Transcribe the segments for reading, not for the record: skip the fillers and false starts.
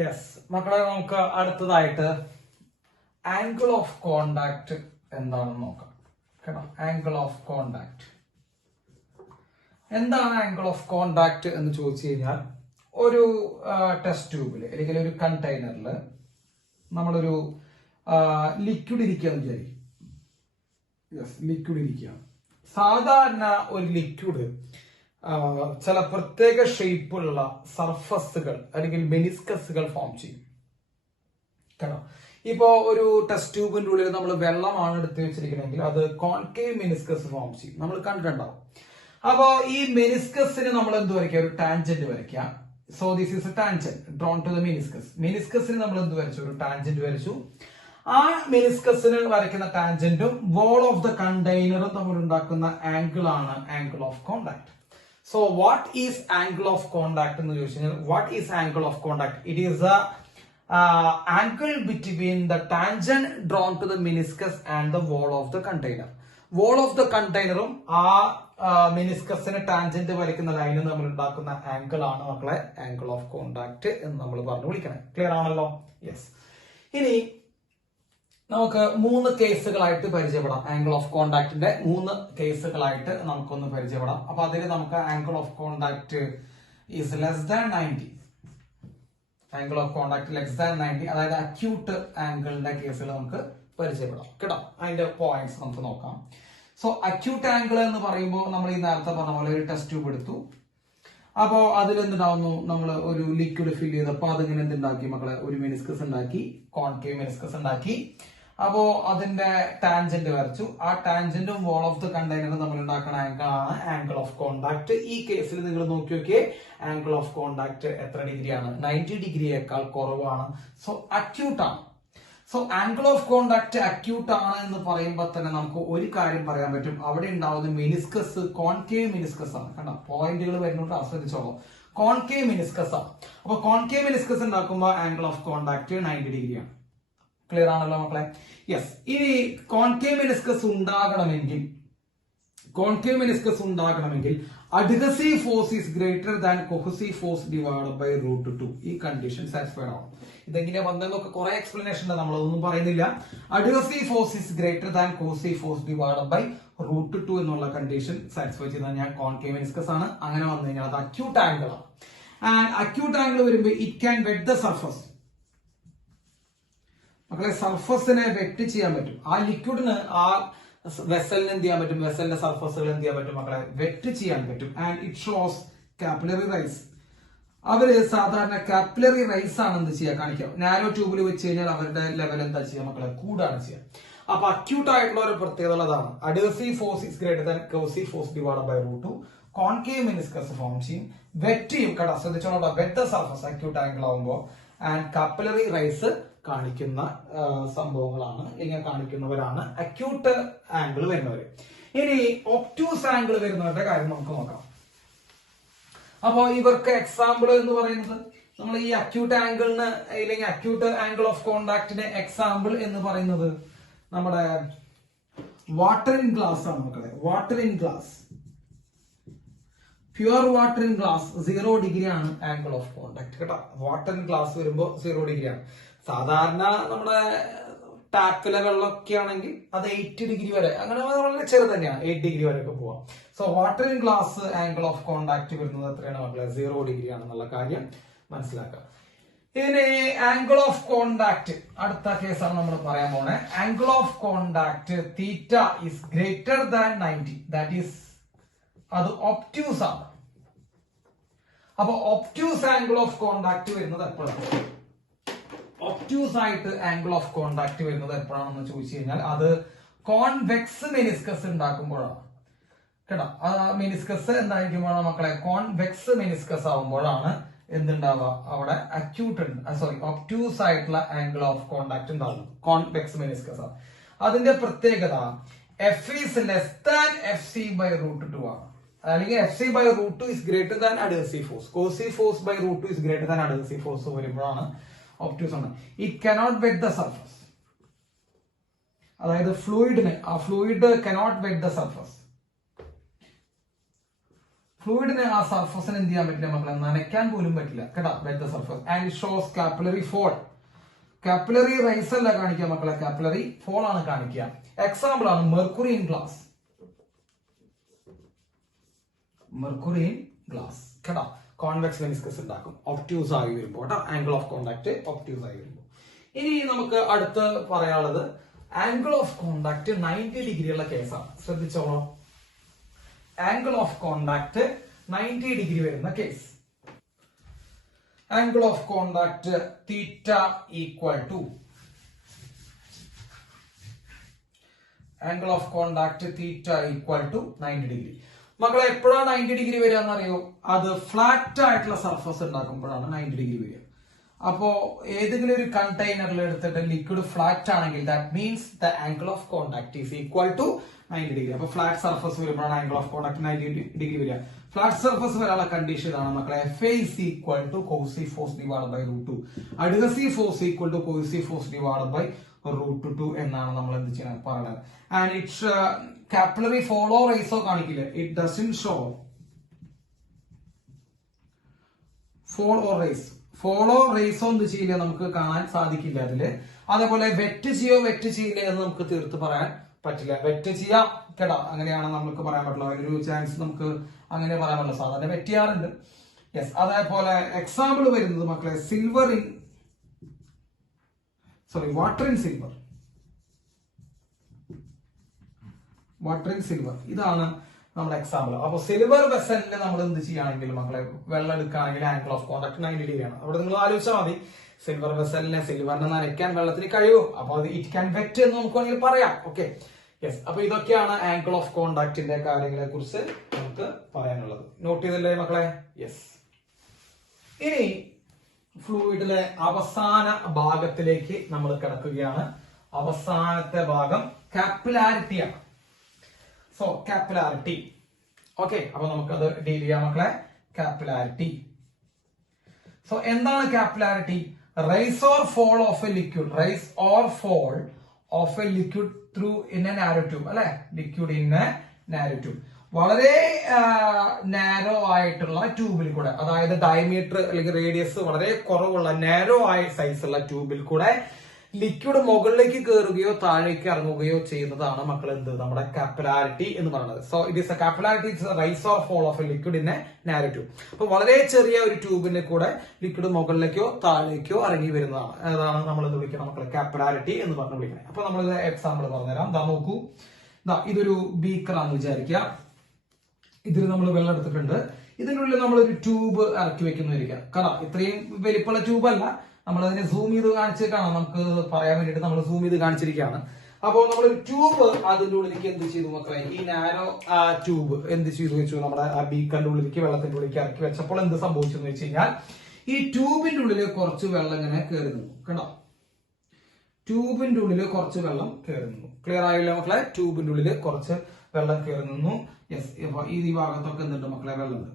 Yes മക്കളെ, നമുക്ക് അടുത്തതായിട്ട് ആംഗിൾ ഓഫ് കോണ്ടാക്ട് എന്താണെന്ന് നോക്കാം കേട്ടോ. ആംഗിൾ ഓഫ് കോണ്ടാക്ട് എന്താണ്? ആംഗിൾ ഓഫ് കോണ്ടാക്ട് എന്ന് ചോദിച്ചു കഴിഞ്ഞാൽ, ഒരു ടെസ്റ്റ് ട്യൂബിൽ അല്ലെങ്കിൽ ഒരു കണ്ടെയ്നറിൽ നമ്മളൊരു ലിക്വിഡ് ഇരിക്കുകയെന്ന് വിചാരിക്കും. യെസ്, ലിക്വിഡ് ഇരിക്കുക. സാധാരണ ഒരു ലിക്വിഡ് ചില പ്രത്യേക ഷേപ്പുള്ള സർഫസുകൾ അല്ലെങ്കിൽ മെനിസ്കസുകൾ ഫോം ചെയ്യും കേട്ടോ. ഇപ്പോ ഒരു ടെസ്റ്റ് ട്യൂബിന്റെ ഉള്ളിൽ നമ്മൾ വെള്ളമാണ് എടുത്തു വെച്ചിരിക്കണമെങ്കിൽ അത് കോൺകേവ് മെനിസ്കസ് ഫോം ചെയ്യും. നമ്മൾ കണ്ടിട്ടുണ്ടാവും. അപ്പോ ഈ മെനിസ്കസിന് നമ്മൾ എന്ത് വരയ്ക്കുക? ഒരു ടാൻജന്റ് വരയ്ക്കാം. So this is a tangent drawn to the meniscus. മെനിസ്കസിന് നമ്മൾ എന്ത് വരച്ചു? ഒരു ടാൻജന്റ് വരച്ചു. ആ മെനിസ്കസിന് വരയ്ക്കുന്ന ടാൻജന്റും വോൾ ഓഫ് ദ കണ്ടെയ്നറും തമ്മിൽ ഉണ്ടാക്കുന്ന ആംഗിൾ ആണ് angle of contact. So what is angle of contact എന്ന് ചോദിച്ചു കഴിഞ്ഞാൽ, what is angle of contact? It is the angle between the tangent drawn to the meniscus and the wall of the container. Wall of the container ആ മെനിസ്കസിന് tangent വരയ്ക്കുന്ന ലൈനും നമ്മൾ ഉണ്ടാക്കുന്ന angle ആണ് മക്കളെ ആംഗിൾ ഓഫ് കോണ്ടാക്ട് എന്ന് നമ്മൾ പറഞ്ഞു വിളിക്കണം. ക്ലിയർ ആണല്ലോ? യെസ്. ഇനി നമുക്ക് 3 കേസുകളായിട്ട് പരിചയപ്പെടാം. ആംഗിൾ ഓഫ് കോണ്ടാക്ടിന്റെ 3 കേസുകളായിട്ട് നമുക്കൊന്ന് പരിചയപ്പെടാം. അപ്പൊ അതിൽ നമുക്ക് angle of contact is less than 90. Angle of contact less than 90, അതായത് അക്യൂട്ട് ആംഗിളിന്റെ കേസുകൾ നമുക്ക് പരിചയപ്പെടാം കേട്ടോ. അതിന്റെ പോയിന്റ്സ് നമുക്ക് നോക്കാം. സോ അക്യൂട്ട് ആംഗിൾ എന്ന് പറയുമ്പോൾ നമ്മൾ ഈ നേരത്തെ പറഞ്ഞ പോലെ ഒരു ടെസ്റ്റ് ട്യൂബ് എടുത്തു. അപ്പോ അതിൽ എന്തുണ്ടാവുന്നു? നമ്മൾ ഒരു ലിക്വിഡ് ഫിൽ ചെയ്തപ്പോ അതിങ്ങനെ എന്തുണ്ടാക്കി മക്കളെ? ഒരു മെനിസ്കസ് ഉണ്ടാക്കി, കോൺകേവ് മെനിസ്കസ് ഉണ്ടാക്കി. അപ്പോ അതിന്റെ ടാൻജന്റ് വരച്ചു. ആ ടാൻജന്റും വോൾ ഓഫ് ദ കണ്ടെയ്നറും നമ്മൾ ഉണ്ടാക്കുന്ന ആംഗിൾ ആണ് ആംഗിൾ ഓഫ് കോണ്ടാക്ട്. ഈ കേസിൽ നിങ്ങൾ നോക്കി നോക്കിയേ, ആംഗിൾ ഓഫ് കോണ്ടാക്ട് എത്ര ഡിഗ്രിയാണ്? 90 ഡിഗ്രിയേക്കാൾ കുറവാണ്. സോ അക്യൂട്ട് ആണ്. So angle of contact acute ആണ് എന്ന് പറയുമ്പോൾ തന്നെ നമുക്ക് ഒരു കാര്യം പറയാൻ പറ്റും. അവിടെ ഉണ്ടാവുന്ന മെനിസ്കസ് കോൺകേവ് മെനിസ്കസ് ആണ്. കണ്ടോ, പോയിന്റുകൾ വരുന്നോട്ട് ആസ്വദിച്ചോളൂ. കോൺകേവ് മെനിസ്കസ് ആണ്. അപ്പൊ കോൺകേവ് മെനിസ്കസ് ഉണ്ടാക്കുമ്പോൾ ആംഗിൾ ഓഫ് കോണ്ടാക്ട് 90 ഡിഗ്രിയാണ്. ക്ലിയർ ആണല്ലോ മക്കളെ? യെസ്. ഇനി കോൺകേവ് മെനിസ്കസ് ഉണ്ടാകണമെങ്കിൽ adhesive force is greater than cohesive force divided by √2. ഈ കണ്ടീഷൻ സാറ്റിസ്ഫൈഡ് ആവും. ഇതെങ്ങനെ വന്നതെന്നൊക്കെ കുറെ എക്സ്പ്ലനേഷൻ ഉണ്ട്, നമ്മളതൊന്നും പറയുന്നില്ല. Adhesive force is greater than cohesive force divided by √2 എന്നുള്ള കണ്ടീഷൻ സാറ്റിസ്ഫൈ ചെയ്ത് കഴിഞ്ഞാൽ കോൺകേവ് മെനിസ്കസ് ആണ്. അങ്ങനെ വന്നു കഴിഞ്ഞാൽ അത് അക്യൂട്ട് ആംഗിൾ ആണ്. ആൻഡ് അക്യൂട്ട് ആംഗിൾ വരുമ്പോൾ it can wet the surface. മക്കളെ, സർഫസിനെ വെറ്റ് ചെയ്യാൻ പറ്റും. ആ ലിക്വിഡിന് ആ വെസലിന് എന്ത് ചെയ്യാൻ പറ്റും? വെസലിന്റെ സർഫസുകൾ എന്ത് ചെയ്യാൻ പറ്റും മക്കളെ? വെറ്റ് ചെയ്യാൻ പറ്റും. And it shows capillary rise. അവര് സാധാരണ കാപ്പിലറി റൈസ് ആണ് എന്ത് ചെയ്യാൻ കാണിക്കാം. നാരോ ട്യൂബിൽ വെച്ച് കഴിഞ്ഞാൽ അവരുടെ ലെവൽ എന്താ ചെയ്യാം മക്കളെ? കൂടാണ് ചെയ്യാം. അപ്പൊ അക്യൂട്ട് ആയിട്ടുള്ള ഒരു പ്രത്യേകത അതാണ്. Adhesive force is greater than cohesive force divided by √2. Concave meniscus form ചെയ്യും, വെറ്റ് ചെയ്യും. കേട്ടോ, ശ്രദ്ധിച്ചോളൂ. Wet the surface acute angle ആവുമ്പോൾ. ആൻഡ് കാപ്പിലറി റൈസ് കാണിക്കുന്ന സംഭവങ്ങളാണ്, അല്ലെങ്കിൽ കാണിക്കുന്നവരാണ് അക്യൂട്ട് ആംഗിൾ വരുന്നവര്. ഇനി ഒബ്റ്റ്യൂസ് ആംഗിൾ വരുന്നവരുടെ കാര്യം നമുക്ക് നോക്കാം. അപ്പോ ഇവർക്ക് എക്സാമ്പിൾ എന്ന് പറയുന്നത്, നമ്മൾ ഈ അക്യൂട്ട് ആംഗിളിന് അല്ലെങ്കിൽ അക്യൂട്ട് ആംഗിൾ ഓഫ് കോണ്ടാക്ടിന് എക്സാമ്പിൾ എന്ന് പറയുന്നത് നമ്മുടെ വാട്ടർ ഇൻ ഗ്ലാസ് ആണ് മക്കളെ. Water in glass, pure water in glass 0 ഡിഗ്രിയാണ് ആംഗിൾ ഓഫ് കോണ്ടാക്ട് കേട്ടോ. വാട്ടർ ഇൻ ഗ്ലാസ് വരുമ്പോൾ 0 ഡിഗ്രിയാണ്. സാധാരണ നമ്മുടെ ടാപ്പിലെ വെള്ളമൊക്കെ ആണെങ്കിൽ അത് 8 ഡിഗ്രി വരെ, അങ്ങനെ വളരെ ചെറുത് തന്നെയാണ്, 8 ഡിഗ്രി വരെ ഒക്കെ പോവാം. So water in glass angle of contact വരുന്നത് എത്രയാണ് മക്കളെ? 0 ഡിഗ്രി ആണെന്നുള്ള കാര്യം മനസ്സിലാക്കുക. ഇനി ആംഗിൾ ഓഫ് കോണ്ടാക്ട് അടുത്ത കേസാണ് നമ്മൾ പറയാൻ പോണേ. Angle of contact theta is greater than 90. That is അത് ഒബ്റ്റ്യൂസ് ആണ്. അപ്പൊ ഒബ്റ്റ്യൂസ് ആംഗിൾ ഓഫ് കോണ്ടാക്ട് വരുന്നത് എപ്പോഴാണ്? ഒബ്റ്റ്യൂസ് ആയിട്ട് ആംഗിൾ ഓഫ് കോണ്ടാക്ട് വരുന്നത് എപ്പോഴാണെന്ന് ചോദിച്ചു കഴിഞ്ഞാൽ, അത് കോൺവെക്സ് മെനിസ്കസ് ഉണ്ടാക്കുമ്പോഴാണ് കേട്ടോ. ആ മെനിസ്കസ് എന്തായിരിക്കുമ്പോഴാണ് മക്കളെ? കോൺവെക്സ് മെനിസ്കസ് ആവുമ്പോഴാണ് എന്തുണ്ടാവുക? അവിടെ ഒബ്റ്റ്യൂസ് ആയിട്ടുള്ള ആംഗിൾ ഓഫ് കോണ്ടാക്ട് ഉണ്ടാവുന്നത് കോൺവെക്സ് മെനിസ്കസ് ആണ്. അതിന്റെ പ്രത്യേകത F is less than F C by √2 ആണ്. അല്ലെങ്കിൽ F C by √2 is greater than adhesive force. Cohesive force by √2 is greater than adhesive force വരുമ്പോഴാണ് ഒബ്റ്റ്യൂസ് ആണ്. It cannot wet the surface. അതായത് fluid cannot wet the surface. ഫ്ലൂയിഡിന് ആ സർഫസിന് എന്ത് ചെയ്യാൻ പറ്റില്ല മക്കളെ, നനയ്ക്കാൻ പോലും പറ്റില്ല കേട്ടോ, wet the surface. And it shows capillary fall. Capillary rise അല്ല കാണിക്കുക മക്കളെ, കാപ്പിലറി ഫോൾ ആണ് കാണിക്കുക. എക്സാമ്പിൾ ആണ് mercury in glass. Mercury in glass കേട്ടോ, കോൺവെക്സ് മെനിസ്കസ് ഉണ്ടാക്കും ഒബ്റ്റ്യൂസ് ആയി വരുമ്പോൾ കേട്ടോ, ആംഗിൾ ഓഫ് കോണ്ടാക്ട് ഒബ്റ്റ്യൂസ് ആയി വരുമ്പോൾ. ഇനി നമുക്ക് അടുത്ത് പറയാനുള്ളത് ആംഗിൾ ഓഫ് കോണ്ടാക്ട് 90 ഡിഗ്രി ഉള്ള കേസാണ്. ശ്രദ്ധിച്ചോളൂ, ആംഗിൾ ഓഫ് കോണ്ടാക്ട് 90 ഡിഗ്രി വരുന്ന case. Angle of contact theta equal to angle of contact theta equal to 90 degree. മക്കളെ എപ്പോഴാണ് 90 ഡിഗ്രി വരിക എന്നറിയോ? അത് ഫ്ലാറ്റ് ആയിട്ടുള്ള സർഫസ് ഉണ്ടാക്കുമ്പോഴാണ് 90 ഡിഗ്രി വരിക. അപ്പോ ഏതെങ്കിലും ഒരു കണ്ടെയ്നറിൽ എടുത്തിട്ട് ലിക്വിഡ് ഫ്ലാറ്റ് ആണെങ്കിൽ that means the angle of contact is equal to 90 degree. അപ്പൊ ഫ്ലാറ്റ് സർഫസ് വരുമ്പോഴാണ് ആംഗിൾ ഓഫ് കോണ്ടാക്ട് 90 ഡിഗ്രി വരിക. ഫ്ലാറ്റ് സർഫസ് വരാനുള്ള കണ്ടീഷൻ ആണ് മക്കളെ, FA is equal to cohesive force divided by √2, adhesive force equal to cohesive force divided by √2 എന്നാണ് നമ്മൾ എന്ത് ചെയ്യണം പറയുന്നത്. ആൻഡ് ഇറ്റ്സ് കാപ്പിലറി ഫോളോ റേസോ കാണിക്കില്ല, ഇറ്റ് ഡസൻ ഷോ ഫോളോ റേസോ എന്ത് ചെയ്യില്ല നമുക്ക് കാണാൻ സാധിക്കില്ല അതില്. അതേപോലെ വെറ്റ് ചെയ്യില്ല എന്ന് നമുക്ക് തീർത്ത് പറയാൻ പറ്റില്ല. വെറ്റ് ചെയ്യാം കേട്ടോ, അങ്ങനെയാണ് നമുക്ക് പറയാൻ പറ്റില്ല, അതിനൊരു ചാൻസ് നമുക്ക് അങ്ങനെ പറയാൻ പറ്റില്ല, സാധാരണ വെറ്റ് ചെയ്യാറുണ്ട്. യെസ്, അതേപോലെ എക്സാമ്പിൾ വരുന്നത് മക്കളെ വാട്ടർ ഇൻ സിൽവർ, ഇതാണ് നമ്മുടെ എക്സാമ്പിൾ. അപ്പൊ സിൽവർ വെസലിൽ നമ്മൾ എന്ത് ചെയ്യുകയാണെങ്കിൽ മക്കളെ വെള്ളം എടുക്കുകയാണെങ്കിൽ ആംഗിൾ ഓഫ് കോണ്ടാക്ട് 90 ഡിഗ്രി ആണ്. അവിടെ നിങ്ങൾ ആലോചിച്ചാൽ മതി, സിൽവറിനെ നനയ്ക്കാൻ വെള്ളത്തിന് കഴിയും, അപ്പൊ അത് ഇറ്റ് ക്യാൻ വെറ്റ് എന്ന് നമുക്ക് വേണമെങ്കിൽ പറയാം. Okay, yes. അപ്പൊ ഇതൊക്കെയാണ് ആംഗിൾ ഓഫ് കോണ്ടാക്ടിന്റെ കാര്യങ്ങളെ കുറിച്ച് നമുക്ക് പറയാനുള്ളത്. നോട്ട് ചെയ്തല്ലേ മക്കളെ? യെസ്. ഇനി ഫ്ലൂയിഡിലെ അവസാന ഭാഗത്തിലേക്ക് നമ്മൾ കിടക്കുകയാണ്. അവസാനത്തെ ഭാഗം കാപ്പിലാരിറ്റിയാണ്. സോ കാപ്പിലാരിറ്റി, ഓക്കെ, അപ്പൊ നമുക്കത് ഡീൽ ചെയ്യാം മക്കളെ. കാപ്പിലാരിറ്റി, സോ എന്താണ് capillarity? Rise or fall of a liquid through in a narrow tube, അല്ലെ, liquid in a narrow tube. വളരെ നാരോ ആയിട്ടുള്ള ട്യൂബിൽ കൂടെ, അതായത് ഡയമീറ്റർ അല്ലെങ്കിൽ റേഡിയസ് വളരെ കുറവുള്ള നാരോ ആയ സൈസുള്ള ട്യൂബിൽ കൂടെ ലിക്വിഡ് മുകളിലേക്ക് കയറുകയോ താഴേക്ക് ഇറങ്ങുകയോ ചെയ്യുന്നതാണ് മക്കൾ എന്ത് നമ്മുടെ കാപ്പിലാരിറ്റി എന്ന് പറയുന്നത്. So it is a capillarity, it's a rise or fall of a liquid in a narrow tube. അപ്പൊ വളരെ ചെറിയ ഒരു ട്യൂബിന്റെ കൂടെ ലിക്വിഡ് മുകളിലേക്കോ താഴേക്കോ ഇറങ്ങി വരുന്നതാണ്. അതാണ് നമ്മൾ എന്ത് വിളിക്കണം മക്കളെ, കാപ്പിലാരിറ്റി എന്ന് പറഞ്ഞു വിളിക്കുന്നത്. അപ്പൊ നമ്മൾ എക്സാമ്പിൾ പറഞ്ഞുതരാം. ദാ നോക്കൂ, ഇതൊരു ബീക്കറാന്ന് വിചാരിക്കുക. ഇതിൽ നമ്മൾ വെള്ളം എടുത്തിട്ടുണ്ട്. ഇതിന്റെ ഉള്ളിൽ നമ്മളൊരു ട്യൂബ് ഇറക്കി വെക്കുന്നതായിരിക്കാം. കാരണം ഇത്രയും വലിപ്പമുള്ള ട്യൂബ് അല്ല, നമ്മൾ അതിനെ സൂം ചെയ്ത് കാണിച്ചിട്ടാണ് നമുക്ക് പറയാൻ വേണ്ടിയിട്ട് നമ്മൾ സൂം ചെയ്ത് കാണിച്ചിരിക്കുകയാണ്. അപ്പോൾ നമ്മളൊരു ട്യൂബ് അതിന്റെ ഉള്ളിലേക്ക് എന്ത് ചെയ്തു മക്കളെ, ഈ നാരോ ട്യൂബ് എന്ത് ചെയ്തു വെച്ചു, നമ്മുടെ ആ ബീക്കറിന്റെ ഉള്ളിലേക്ക് വെള്ളത്തിന്റെ ഉള്ളിലേക്ക് ഇറക്കി വെച്ചപ്പോൾ എന്ത് സംഭവിച്ചെന്ന് വെച്ച് കഴിഞ്ഞാൽ ഈ ട്യൂബിന്റെ ഉള്ളിൽ കുറച്ച് വെള്ളം ഇങ്ങനെ കയറി നിന്നു. കണ്ടോ, ട്യൂബിന്റെ ഉള്ളിൽ കുറച്ച് വെള്ളം കയറി നിന്നു. ക്ലിയർ ആയില്ല മക്കളെ? ട്യൂബിന്റെ ഉള്ളിൽ കുറച്ച് വെള്ളം കയറി നിന്നു. യെസ്, ഈ ഭാഗത്തൊക്കെ എന്തുണ്ട് മക്കളെ, വെള്ളമുണ്ട്.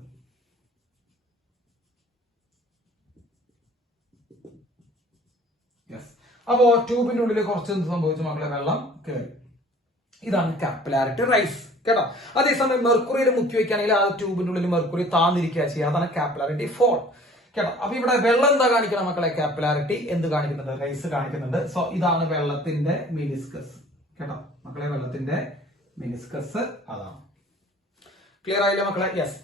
യെസ്, അപ്പോ ട്യൂബിന്റെ ഉള്ളിൽ കുറച്ച് എന്ത് സംഭവിച്ചു മക്കളെ, വെള്ളം കയറി. ഇതാണ് കാപ്പിലാരിറ്റി റൈസ് കേട്ടോ. അതേസമയം മെർക്കുറിയിൽ മുക്കി വെക്കുകയാണെങ്കിൽ ആ ട്യൂബിന്റെ ഉള്ളിൽ മെർക്കുറി താന്നിരിക്കുക ചെയ്യുക, അതാണ് കാപ്പിലാരിറ്റി ഫോൾ കേട്ടോ. അപ്പൊ ഇവിടെ വെള്ളം എന്താ കാണിക്കണം മക്കളെ, കാപ്പിലാരിറ്റി എന്ത് കാണിക്കുന്നുണ്ട്, റൈസ് കാണിക്കുന്നുണ്ട്. സോ ഇതാണ് വെള്ളത്തിന്റെ മെനിസ്കസ് കേട്ടോ മക്കളെ, വെള്ളത്തിന്റെ മെനിസ്കസ് അതാണ്. ക്ലിയർ ആയില്ല മക്കളെ? യെസ്,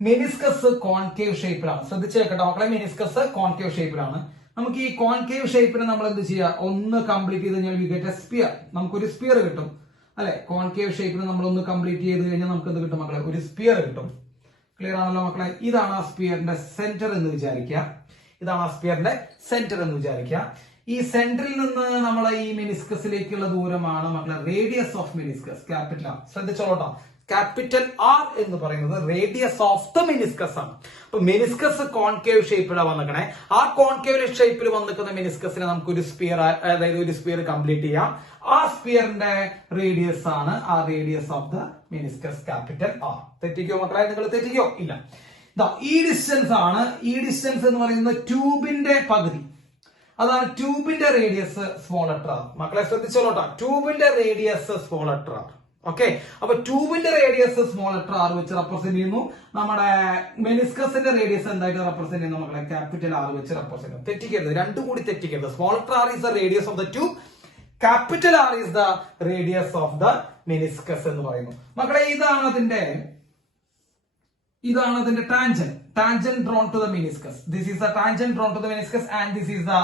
മെനിസ്കസ് കോൺകേവ് ഷേപ്പിലാണ്. ശ്രദ്ധിച്ചു കേട്ടോ മക്കളെ, മെനിസ്കസ് കോൺകേവ് ഷേപ്പിലാണ്. നമുക്ക് ഈ കോൺകേവ് ഷേപ്പിനെ നമ്മൾ എന്ത് ചെയ്യുക, ഒന്ന് കംപ്ലീറ്റ് ചെയ്ത് കഴിഞ്ഞാൽ വി ഗെറ്റ് എ സ്പിയർ, നമുക്കൊരു സ്പിയർ കിട്ടും അല്ലെ. കോൺകേവ് ഷേപ്പിനെ നമ്മൾ ഒന്ന് കംപ്ലീറ്റ് ചെയ്ത് കഴിഞ്ഞാൽ നമുക്ക് എന്ത് കിട്ടും മക്കളെ, ഒരു സ്പിയർ കിട്ടും. ക്ലിയർ ആണല്ലോ മക്കളെ? ഇതാണ് ആ സ്പിയറിന്റെ സെന്റർ എന്ന് വിചാരിക്കുക. ഇതാണ് ആ സ്പിയറിന്റെ സെന്റർ എന്ന് വിചാരിക്കുക. ഈ സെന്ററിൽ നിന്ന് നമ്മളെ ഈ മെനിസ്കസിലേക്കുള്ള ദൂരമാണ് മക്കളെ radius of meniscus, capital R. ശ്രദ്ധിച്ചോളട്ടോ, ക്യാപിറ്റൽ ആർ എന്ന് പറയുന്നത് റേഡിയസ് ഓഫ് ദ മെനിസ്കസ് ആണ്. അപ്പൊ മെനിസ്കസ് കോൺകേവ് ഷേപ്പിലാണ് വന്നിക്കണേ. ആ കോൺകേവ് ഷേപ്പിൽ വന്നിക്കുന്ന മെനിസ്കസിനെ നമുക്ക് ഒരു സ്പിയർ, അതായത് ഒരു സ്പിയർ കംപ്ലീറ്റ് ചെയ്യാം. ആ സ്പിയറിന്റെ റേഡിയസ് ആണ് ആ radius of the meniscus, capital R. തെറ്റിക്കോ മക്കളെ? നിങ്ങൾ തെറ്റിക്കോ? ഇല്ല. ഈ ഡിസ്റ്റൻസ് ആണ്, ഈ ഡിസ്റ്റൻസ് എന്ന് പറയുന്നത് ട്യൂബിന്റെ പകുതി, അതാണ് ട്യൂബിന്റെ റേഡിയസ് സ്മോൾ ലെറ്റർ ആർ. മക്കളെ ശ്രദ്ധിച്ചോളൂട്ടോ, ട്യൂബിന്റെ radius small letter R. Okay, അപ്പൊ ട്യൂബിന്റെ റേഡിയസ് സ്മോൾ ലെറ്റർ ആർ വെച്ച് റെപ്രസെന്റ് ചെയ്യുന്നു. നമ്മുടെ മെനിസ്കസിന്റെ റേഡിയസ് എന്തായിട്ട് റെപ്രസെന്റ് ചെയ്യുന്നു മക്കളെ? ക്യാപിറ്റൽ ആർ വെച്ച് റെപ്രസെന്റ് ചെയ്യുന്നു. തെറ്റിക്കരുത്, രണ്ടും കൂടി തെറ്റിക്കരുത്. Small letter R is the radius of the tube, capital R is the radius of the meniscus എന്ന് പറയുന്നു. മക്കളെ ഇതാണ് അതിന്റെ tangent drawn to the meniscus. This is the tangent drawn to the meniscus and this is the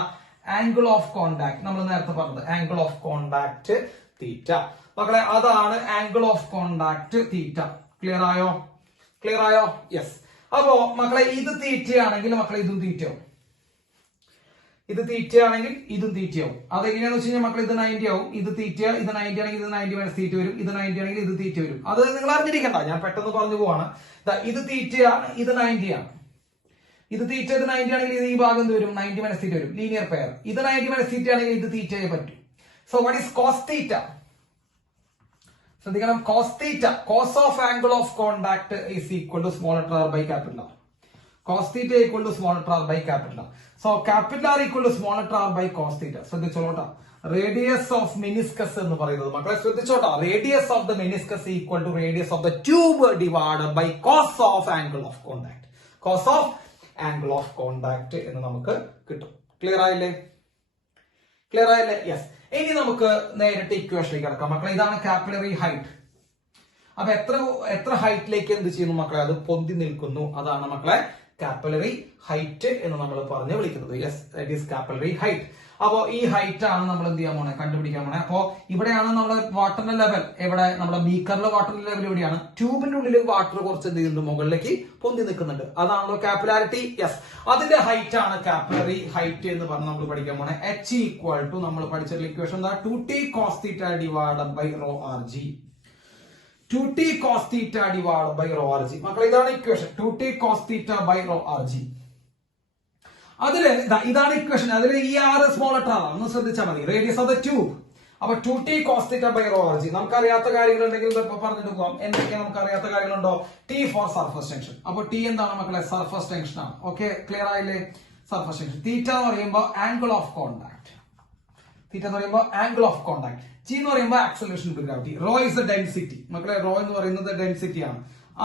angle of contact. നമ്മൾ നേരത്തെ പറഞ്ഞത് angle of contact theta. മക്കളെ അതാണ് angle of contact theta. Clear ആയോ? യെസ്. അപ്പോ മക്കളെ ഇത് തീറ്റയാണെങ്കിൽ മക്കളെ ഇതും തീറ്റയാവും. ഇത് തീറ്റയാണെങ്കിൽ ഇതും തീറ്റയാവും. അതെങ്ങനെയാന്ന് വെച്ച് കഴിഞ്ഞാൽ മക്കളെ ഇത് 90 ആവും. ഇത് തീറ്റ, ഇത് 90 ആണെങ്കിൽ ഇത് 90 മൈനസ് തീറ്റ വരും. ഇത് 90 ആണെങ്കിൽ ഇത് തീറ്റ വരും. അത് നിങ്ങൾ അറിഞ്ഞിരിക്കണ്ട, ഞാൻ പെട്ടെന്ന് പറഞ്ഞു പോവാണ്. ഇത് തീറ്റയാണ്, ഇത് 90 ആണ്. ഇത് തീറ്റ, ഇത് 90 ആണെങ്കിൽ ഇത് ഈ ഭാഗം എന്ത് വരും? 90 മൈനസ് തീറ്റ വരും. Linear pair. ഇത് 90 മൈനസ് തീറ്റ ആണെങ്കിൽ ഇത് തീറ്റയെ പറ്റും. So what is cos theta? ശ്രദ്ധിക്കണം, cos theta, cos of angle of contact is equal to small letter R by capital R. Cos theta equal to small letter R by capital R. So capital R equal to small letter R by cos theta. ശ്രദ്ധിച്ചോട്ടാ, radius of meniscus എന്ന് പറയുന്നത് മക്കളെ ശ്രദ്ധിച്ചോട്ടാ, radius of the meniscus equal to radius of the tube divided by cos of angle of contact. Cos of angle of contact എന്ന് നമുക്ക് കിട്ടും. Clear ആയില്ലേ? Yes. ഇനി നമുക്ക് നേരിട്ട് ഇക്വേഷനിലേക്ക് കിടക്കാം മക്കളെ. ഇതാണ് കാപ്പിലറി ഹൈറ്റ്. അപ്പൊ എത്ര ഹൈറ്റിലേക്ക് എന്ത് ചെയ്യുന്നു മക്കളെ? അത് പൊന്തി നിൽക്കുന്നു. അതാണ് മക്കളെ കാപ്പിലറി ഹൈറ്റ് എന്ന് നമ്മൾ പറഞ്ഞ് വിളിക്കുന്നത്. Yes, that is capillary height. അപ്പോ ഈ ഹൈറ്റ് ആണ് നമ്മൾ എന്ത് ചെയ്യാൻ പോണേ? കണ്ടുപിടിക്കാൻ പോണേ. അപ്പോ ഇവിടെയാണ് നമ്മുടെ വാട്ടറിന്റെ ലെവൽ. എവിടെ? നമ്മുടെ ബീക്കറിലെ വാട്ടറിന്റെ ലെവൽ എവിടെയാണ്? ട്യൂബിന്റെ ഉള്ളിൽ വാട്ടർ കുറച്ച് എന്ത് ചെയ്യുന്നുണ്ട്? മുകളിലേക്ക് പൊന്തി നിൽക്കുന്നുണ്ട്. അതാണല്ലോ കാപ്പിലാരിറ്റി. യെസ്, അതിന്റെ ഹൈറ്റ് ആണ് കാപ്പിലറി ഹൈറ്റ് എന്ന് പറഞ്ഞ് നമ്മൾ പഠിക്കാൻ പോണേ. H ഈക്വൽ ടു നമ്മൾ പഠിച്ചിട്ടുള്ള ഇക്വേഷൻ എന്താ? 2t cos theta divided by rho rg. 2t cos theta divided by rho rg. മക്കളെ ഇതാണ് equation. 2t cos theta by rho rg. അതില് ഇതാണ് ഇക്വേഷൻ. അതിൽ ഈ ആറ് സ്മോൾ ലെറ്റർ ആണ്, ഒന്ന് ശ്രദ്ധിച്ചാൽ മതി. Radius of the tube. അപ്പൊ 2t cos theta by rho rg. നമുക്ക് അറിയാത്ത കാര്യങ്ങൾ ഉണ്ടെങ്കിൽ പറഞ്ഞിട്ട് പോകാം. എന്തൊക്കെ നമുക്ക് അറിയാത്ത കാര്യങ്ങളുണ്ടോ? T for surface tension. അപ്പൊ T എന്താണ് മക്കളെ? സർഫസ് ടെൻഷൻ ആണ്. ഓക്കെ, ക്ലിയർ ആയില്ലേ? Surface tension. തീറ്റ എന്ന് പറയുമ്പോൾ ആംഗിൾ ഓഫ് കോണ്ടാക്ട്. G എന്ന് പറയുമ്പോൾ acceleration to gravity. Rho is the density. മക്കളെ റോ എന്ന് പറയുന്നത് ഡെൻസിറ്റി ആണ്.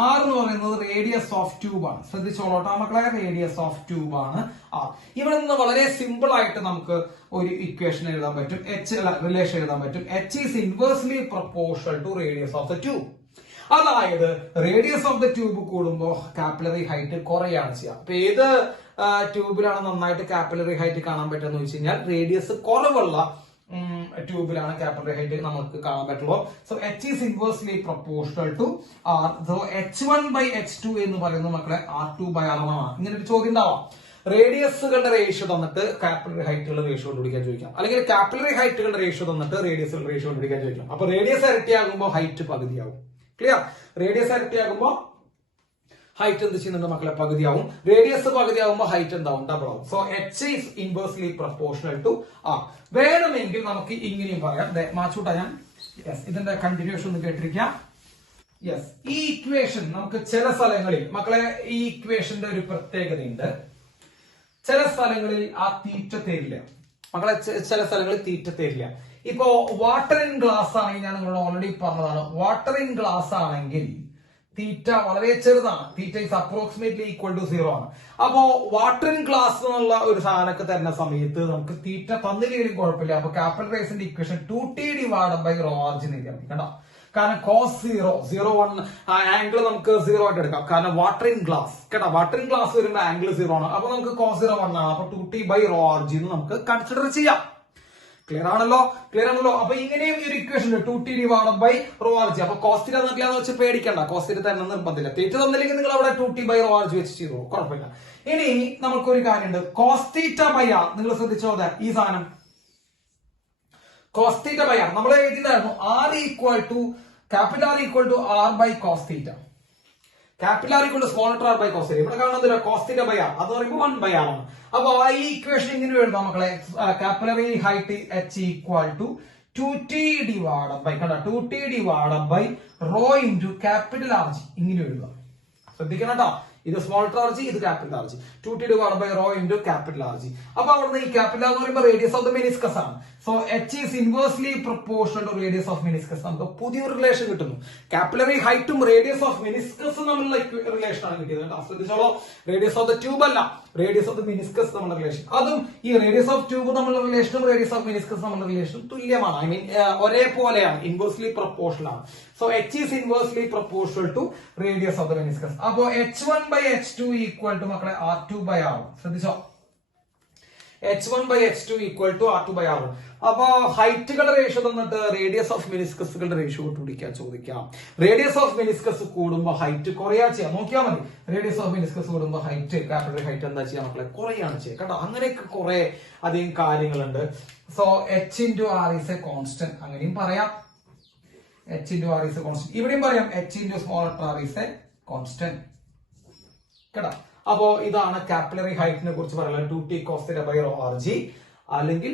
ആർ എന്ന് പറയുന്നത് റേഡിയസ് ഓഫ് ട്യൂബ് ആണ്. ശ്രദ്ധിച്ചോളോട്ടോ മക്കളെ, റേഡിയസ് ഓഫ് ട്യൂബ് ആണ് ആർ. ഇവിടെ നിന്ന് വളരെ സിമ്പിൾ ആയിട്ട് നമുക്ക് ഒരു ഇക്വേഷൻ എഴുതാൻ പറ്റും. റിലേഷൻ എഴുതാൻ പറ്റും. H is inversely proportional to radius of the tube. അതായത് റേഡിയസ് ഓഫ് ദ ട്യൂബ് കൂടുമ്പോൾ കാപ്പിലറി ഹൈറ്റ് കുറയാണ് ചെയ്യുക. അപ്പൊ ഏത് ട്യൂബിലാണ് നന്നായിട്ട് കാപ്പിലറി ഹൈറ്റ് കാണാൻ പറ്റുമെന്ന് വെച്ച് കഴിഞ്ഞാൽ റേഡിയസ് കുറവുള്ള ട്യൂബിലാണ് കാപ്പിലറി ഹൈറ്റ് നമുക്ക് കാണാൻ പറ്റുള്ളൂ. So H is inversely proportional to R. So H1/H2 എന്ന് പറയുന്നത് മക്കളെ R2/R1 ആണ്. ഇങ്ങനെ ഒരു ചോദ്യം ഉണ്ടാവാം. റേഡിയസുകളുടെ റേഷ്യോ തന്നിട്ട് കാപ്പിലറി ഹൈറ്റുകളുടെ റേഷ്യോ കണ്ടുപിടിക്കാൻ ചോദിക്കാം. അല്ലെങ്കിൽ കാപ്പിലറി ഹൈറ്റുകളുടെ റേഷ്യോ തന്നിട്ട് റേഡിയസുകളുടെ റേഷ്യോ കണ്ടുപിടിക്കാൻ ചോദിക്കാം. അപ്പൊ റേഡിയസ് ഇരട്ടിയാകുമ്പോൾ ഹൈറ്റ് പകുതിയാവും. ക്ലിയർ? റേഡിയസ് ഇരട്ടിയാകുമ്പോൾ ഹൈറ്റ് എന്ത് ചെയ്യുന്നുണ്ട് മക്കളെ? പകുതിയാവും. റേഡിയസ് പകുതിയാവുമ്പോൾ ഹൈറ്റ് എന്താവും? ഡബിൾ ആവും. So H is inversely proportional to R. വേണമെങ്കിൽ നമുക്ക് ഇങ്ങനെയും പറയാം. മാച്ചൂട്ടാ ഞാൻ. യെസ്, ഇതിന്റെ കണ്ടിന്യൂഷൻ ഒന്ന് കേട്ടിരിക്കാം. യെസ്, ഈ ഇക്വേഷൻ നമുക്ക് ചില സ്ഥലങ്ങളിൽ മക്കളെ ഈ ഇക്വേഷന്റെ ഒരു പ്രത്യേകതയുണ്ട്. ചില സ്ഥലങ്ങളിൽ ആ തീറ്റ തരില്ല മക്കളെ. ചില സ്ഥലങ്ങളിൽ തീറ്റ തരില്ല. ഇപ്പോ വാട്ടർ ഇൻ ഗ്ലാസ് ആണെങ്കിൽ ഞാൻ നിങ്ങളോട് ഓൾറെഡി പറഞ്ഞതാണ്. വാട്ടർ ഇൻ ഗ്ലാസ് ആണെങ്കിൽ തീറ്റ വളരെ ചെറുതാണ്. Theta is approximately equal to 0 ആണ്. അപ്പോ വാട്ടർ ഇൻ ഗ്ലാസ് എന്നുള്ള ഒരു സാധനമൊക്കെ തരുന്ന സമയത്ത് നമുക്ക് തീറ്റ തന്നില്ലെങ്കിലും കുഴപ്പമില്ല. അപ്പൊ ക്യാപിറ്റൽ റേസിന്റെ equation 2t divided by rho rg എന്ന് എഴുതിയാൽ മതി. കണ്ടോ? കാരണം കോസ് 0 ആംഗിൾ നമുക്ക് 0 ആയിട്ട് എടുക്കാം. കാരണം വാട്ടർ ഇൻ ഗ്ലാസ് കേട്ടോ, വാട്ടർ ഇൻ ഗ്ലാസ് വരുമ്പോൾ ആംഗിൾ 0 ആണ്. അപ്പൊ നമുക്ക് കോസ് 0 1 ആണ്. അപ്പൊ 2t/rho rg എന്ന് നമുക്ക് കൺസിഡർ ചെയ്യാം. ക്ലിയർ ആണല്ലോ? അപ്പൊ ഇങ്ങനെയും ഒരു equation 2t divided by rho rg. അപ്പൊ കോസ് തീറ്റ തന്നില്ലാന്ന് വെച്ച് പേടിക്കണ്ട. കോസ് തീറ്റ തന്നെ നിർബന്ധമില്ല. തീറ്റ തന്നില്ലെങ്കിൽ നിങ്ങൾ അവിടെ 2t/rho rg വെച്ച് ചെയ്തോ, കുഴപ്പമില്ല. ഇനി നമുക്കൊരു കാര്യമുണ്ട്. Cos theta by R. നിങ്ങൾ ശ്രദ്ധിച്ചോ, ഈ സാധനം കോസ് തീറ്റ ബൈ ആർ നമ്മൾ എഴുതിയിട്ടുണ്ടായിരുന്നു. R equal to capital R equal to R by cos theta. Capital R equal to small letter R by cos theta. ഇവിടെ കാണുന്നില്ല കോസ് തീറ്റ ബൈ ആർ. അത് പറയുമ്പോൾ 1/R ആണ്. അപ്പൊ ഈ ഇക്വേഷൻ ഇങ്ങനെ എഴുതാം മക്കളെ. Capillary height H equal to 2t divided by 2t divided by rho into capital RG. ഇങ്ങനെ എഴുതാം. ശ്രദ്ധിക്കണം കേട്ടോ. ഇത് സ്മോൾ ലെറ്റർ RG, ഇത് capital RG. 2t divided by rho into capital RG. അപ്പൊ അവിടുന്ന് ഈ ക്യാപിറ്റൽ എന്ന് പറയുമ്പോൾ റേഡിയസ് ഓഫ് ദ മെനിസ്കസ് ആണ്. So H is inversely proportional to radius of meniscus. നമുക്ക് പുതിയൊരു റിലേഷൻ കിട്ടുന്നു. കാപ്പിലറി ഹൈറ്റും റേഡിയസ് ഓഫ് മെനിസ്കസും തമ്മിലുള്ള റിലേഷൻ ആണ് കിട്ടിയത്. ശ്രദ്ധിച്ചോളൂ, റേഡിയസ് ഓഫ് ദ ട്യൂബ് അല്ല, റേഡിയസ് ഓഫ് ദ മെനിസ്കസ് തമ്മിലുള്ള റിലേഷൻ. അതും ഈ റേഡിയസ് ഓഫ് ട്യൂബ് തമ്മിലുള്ള റിലേഷനും റേഡിയസ് ഓഫ് മെനിസ്കസ് തമ്മിലുള്ള റിലേഷനും തുല്യമാണ്. ഐ മീൻ ഒരേപോലെയാണ്, ഇൻവേഴ്സ്ലി പ്രൊപ്പോർഷണൽ ആണ്. So H is inversely proportional to radius of the meniscus. അപ്പോ h1/h2 ഈക്വൽ ടു മക്കളെ r2/r. ശ്രദ്ധിച്ചോ, h1/h2 ഈക്വൽ ടു r2/r. അപ്പൊ ഹൈറ്റുകളുടെ റേഷ്യോ തന്നിട്ട് റേഡിയസ് ഓഫ് മെനിസ്കസുകളുടെ റേഷ്യോ കണ്ടുപിടിക്കാൻ ചോദിക്കാം. റേഡിയസ് ഓഫ് മെനിസ്കസ് കൂടുമ്പോൾ ഹൈറ്റ് കുറയാ ചെയ്യാം. നോക്കിയാൽ മതി, റേഡിയസ് ഓഫ് മെനിസ്കസ് കൂടുമ്പോൾ ഹൈറ്റ്, കാപ്പിലറി ഹൈറ്റ് എന്താ ചെയ്യാം മക്കളെ, കുറയാണ് ചെയ്യുക കേട്ടോ. അങ്ങനെയൊക്കെ കുറെ അധികം കാര്യങ്ങളുണ്ട്. So h into r is a constant, അങ്ങനെയും പറയാം. h into r is a constant. ഇവിടെയും പറയാം h into small r is a constant കേട്ടോ. അപ്പോ ഇതാണ് കാപ്പിലറി ഹൈറ്റിനെ കുറിച്ച് പറയുന്നത്, 2t cos theta by rho rg. അല്ലെങ്കിൽ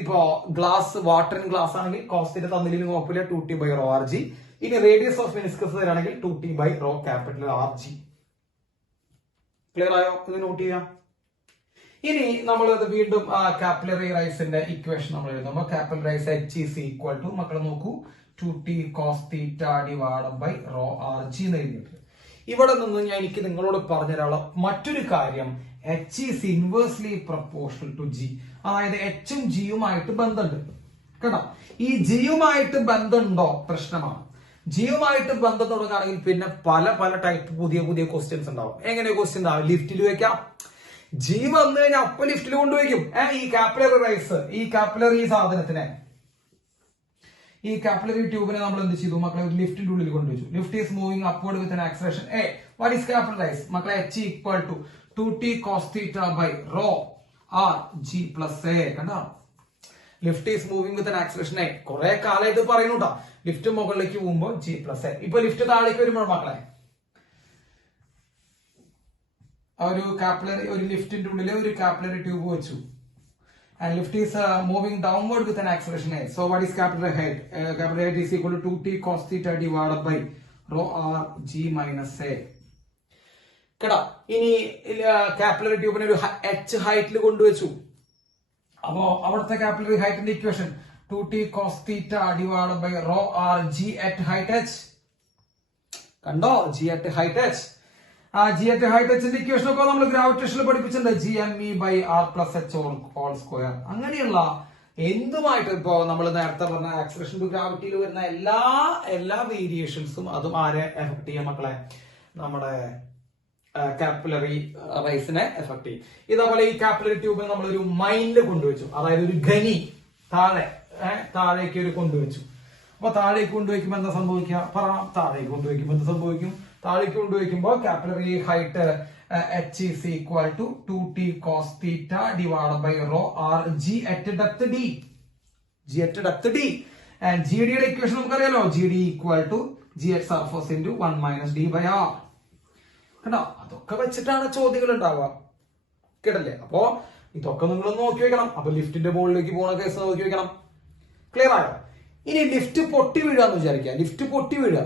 ഇപ്പോ ഗ്ലാസ്, വാട്ടർ ഇൻ ഗ്ലാസ് ആണെങ്കിൽ cos theta തന്നില്ലെങ്കിൽ കുഴപ്പമില്ല, 2t by rho rg. ഇനി റേഡിയസ് ഓഫ് മെനിസ്കസ് തരാണെങ്കിൽ 2t by rho capital rg. Clear ആയോ? ഇത് നോട്ട് ചെയ്യാം. ഇനി നമ്മൾ വീണ്ടും കാപ്പിലറി റൈസിന്റെ ഇക്വേഷൻ നമ്മൾ എഴുതുമ്പോൾ capillary rise h is equal to, മക്കളെ നോക്കൂ, 2t cos theta divided by rho rg എന്ന് എഴുതിയിട്ടുണ്ട്. ഇവിടെ നിന്ന് ഞാൻ എനിക്ക് നിങ്ങളോട് പറഞ്ഞുതരാനുള്ള മറ്റൊരു കാര്യം, h is inversely proportional to g. അതായത് എച്ചും ജിയുമായിട്ട് ബന്ധമുണ്ട് കേട്ടോ. ഈ ജിയുമായിട്ട് ബന്ധമുണ്ടോ പ്രശ്നമാണ്. ജിയുമായിട്ട് ബന്ധം തുടങ്ങുകയാണെങ്കിൽ പിന്നെ പല പല ടൈപ്പ് പുതിയ പുതിയ ക്വസ്റ്റ്യൻസ് ഉണ്ടാവും. എങ്ങനെ ക്വസ്റ്റ്യൻ ഉണ്ടാവും? ലിഫ്റ്റിൽ വെക്കാം. ജി വന്നു കഴിഞ്ഞാൽ അപ്പൊ ലിഫ്റ്റിൽ കൊണ്ടുവയ്ക്കും. ഈ കാപ്പിലറി റൈസ്, ഈ കാപ്പിലറി സാധനത്തിനെ, ഈ കാപ്പിലറി ട്യൂബിനെ നമ്മൾ എന്ത് ചെയ്തു മക്കളെ, ഒരു ലിഫ്റ്റിന്റെ ഉള്ളിൽ കൊണ്ടുവച്ചു. Lift is moving upward with an acceleration a. What is capillary rise മക്കളെ? h equal to 2t cos theta by rho r g plus a. കണ്ടോ, lift is moving with an acceleration a. കുറെ കാലമായിട്ട് പറയുന്നുണ്ടോ, lift മുകളിലേക്ക് പോകുമ്പോൾ g plus a. ഇപ്പൊ lift താഴേക്ക് വരുമ്പോൾ മക്കളെ ഒരു കാപ്പിലറി, ഒരു ലിഫ്റ്റിന്റെ ഉള്ളിൽ ഒരു കാപ്പിലറി ട്യൂബ് വെച്ചു. And lift is moving downward with an acceleration a. So what is capillary height? Capillary height is equal to 2t cos theta divided by rho r g minus a. കേട്ടോ. ഇനി capillary ട്യൂബിനെ ഒരു h ഹൈറ്റിൽ കൊണ്ടുവച്ചു. അപ്പോ അവിടുത്തെ capillary ഹൈറ്റിന്റെ equation 2t cos theta divided by rho r g at height h. കണ്ടോ, g at height h. G at height എച്ചിന്റെ ഇക്വേഷൻ ഒക്കെ നമ്മൾ ഗ്രാവിറ്റേഷനിൽ പഠിപ്പിച്ചിട്ടുണ്ട്, G M E by R plus H whole square. അങ്ങനെയുള്ള എന്തുമായിട്ട് ഇപ്പോ നമ്മൾ നേരത്തെ പറഞ്ഞ ആക്സിലറേഷൻ ടു ഗ്രാവിറ്റിയിൽ വരുന്ന എല്ലാ വേരിയേഷൻസും അതും ആരെ എഫക്ട് ചെയ്യാം മക്കളെ, നമ്മുടെ കാപ്പിലറി റൈസിനെ എഫക്ട് ചെയ്യും. ഇതേപോലെ ഈ കാപ്പിലറി ട്യൂബിൽ നമ്മളൊരു മൈൻഡ് കൊണ്ടുവച്ചു, അതായത് ഒരു ഖനി താഴേക്ക് ഒരു കൊണ്ടുവച്ചു. അപ്പൊ താഴേക്ക് കൊണ്ടുവയ്ക്കുമ്പോൾ എന്താ സംഭവിക്കുക? താഴേക്ക് കൊണ്ടുവയ്ക്കുമ്പോൾ എന്ത് സംഭവിക്കും? താഴേക്ക് കൊണ്ടുവയ്ക്കുമ്പോൾ capillary height h is equal to 2t cos theta divided by rho r g at depth d. g at depth d. And gd യുടെ ഇക്വേഷൻ നമുക്കറിയാലോ, gd equal to g at surface into 1 minus d by r. കണ്ടോ, അതൊക്കെ വെച്ചിട്ടാണ് ചോദ്യങ്ങൾ ഉണ്ടാവുക കേട്ടല്ലേ. അപ്പോ ഇതൊക്കെ നിങ്ങൾ നോക്കി വെക്കണം. അപ്പൊ ലിഫ്റ്റിന്റെ മുകളിലേക്ക് പോകുന്ന കേസ് നോക്കി വെക്കണം. ക്ലിയർ ആയോ? ഇനി ലിഫ്റ്റ് പൊട്ടി വീഴാന്ന് വിചാരിക്കുക, ലിഫ്റ്റ് പൊട്ടി വീഴുക.